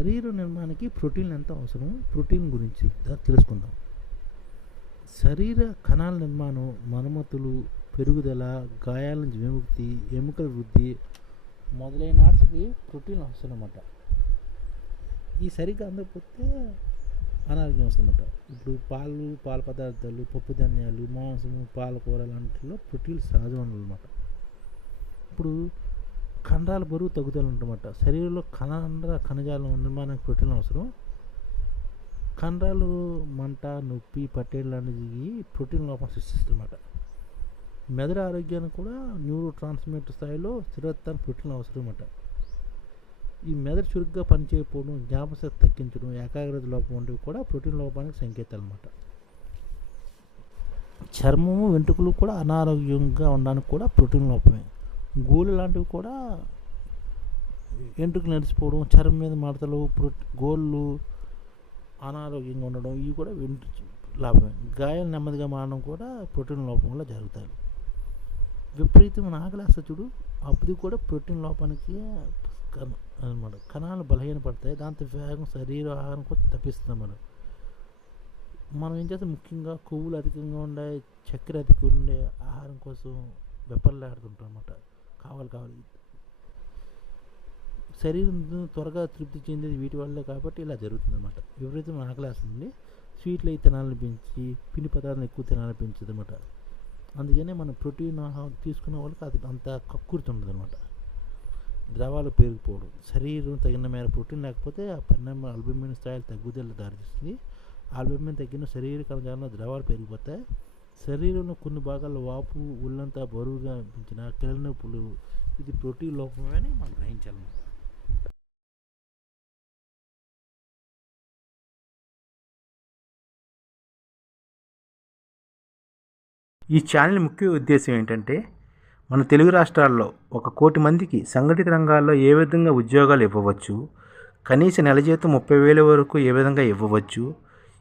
శరీర నిర్మాణానికి ప్రోటీన్ ఎంత అవసరం ప్రోటీన్ గురించి తెలుసుకుందాం. శరీర కణాల నిర్మాణం మరమ్మతులు పెరుగుదల గాయాల నుంచి విముక్తి ఎముకల వృద్ధి మొదలైన వాటికి ప్రోటీన్ అవసరం అన్నమాట ఈ సరిగ్గా అందకపోతే అనారోగ్యం వస్తుందన్నమాట. ఇప్పుడు పాలు పాల పదార్థాలు పప్పు ధాన్యాలు మాంసము పాలకూర లాంటిలో ప్రోటీన్ వనరులు అనమాట ఇప్పుడు కండరాల బరువు తగ్గుదల ఉంటుందన్నమాట. శరీరంలో కండర ఖనిజాల నిర్మాణానికి ప్రోటీన్ అవసరం. కండరాలు మంట నొప్పి పట్టేళ్ళు అనేది ప్రోటీన్ లోపం సృష్టిస్తుందన్నమాట. మెదడు ఆరోగ్యానికి కూడా న్యూరో ట్రాన్స్మిటర్ స్థాయిలో స్థిరత్వానికి ప్రోటీన్ అవసరం అన్నమాట ఈ మెదడు చురుగ్గా పనిచేయకపోవడం జ్ఞాపశక్తి తగ్గించడం ఏకాగ్రత లోపం వంటివి కూడా ప్రోటీన్ లోపానికి సంకేతాలు అన్నమాట చర్మము వెంట్రుకలు కూడా అనారోగ్యంగా ఉండడానికి కూడా ప్రోటీన్ లోపమే. గోలు లాంటివి కూడా వెంట్రుకలు నడిచిపోవడం చర్మం మీద మడతలు గోళ్ళు అనారోగ్యంగా ఉండడం ఇవి కూడా వెంట్రు లాభమే. గాయాలు నెమ్మదిగా మారడం కూడా ప్రోటీన్ లోపం వల్ల జరుగుతాయి. విపరీతమైన ఆకలి చూడు అప్పుడు కూడా ప్రోటీన్ లోపానికి అనమాట కణాలు బలహీనపడతాయి దాంతో వేగం శరీర ఆహారం కూడా తప్పిస్తుంది మనం మనం ఏం చేస్తాం? ముఖ్యంగా కొవ్వులు అధికంగా ఉండే చక్కెర అధికంగా ఉండే ఆహారం కోసం వెప్పల్లాడుతుంటాం అనమాట కావాలి కావాలి. శరీరం త్వరగా తృప్తి చెందేది వీటి వల్లే కాబట్టి ఇలా జరుగుతుంది అనమాట విపరీతమైన ఆకలేస్తుంది స్వీట్లు అయితే తినాలని పెంచి పిండి పదార్థాలు ఎక్కువ తినాలని పెంచదు అనమాట అందుకనే మనం ప్రోటీన్ ఆహారం తీసుకున్న వాళ్ళకి అది అంత కక్కుర్తుంటుంది అనమాట ద్రవాలు పెరిగిపోవడం శరీరం తగిన మేర ప్రోటీన్ లేకపోతే ఆ పరిణామం అల్బమిన్ స్థాయిలు తగ్గుదల దారితీస్తుంది. ఆల్బమిన్ తగ్గిన శరీర కణజాలంలో ద్రవాలు పెరిగిపోతాయి. శరీరంలో కొన్ని భాగాల్లో వాపు ఒళ్ళంతా బరువుగా అనిపించిన కిళ్ళ ఇది ప్రోటీన్ లోపమే అని మనం గ్రహించాలన్నమాట. ఈ ఛానల్ ముఖ్య ఉద్దేశం ఏంటంటే మన తెలుగు రాష్ట్రాల్లో ఒక కోటి మందికి సంఘటిత రంగాల్లో ఏ విధంగా ఉద్యోగాలు ఇవ్వవచ్చు కనీస నెల జీతం ముప్పై వేల వరకు ఏ విధంగా ఇవ్వవచ్చు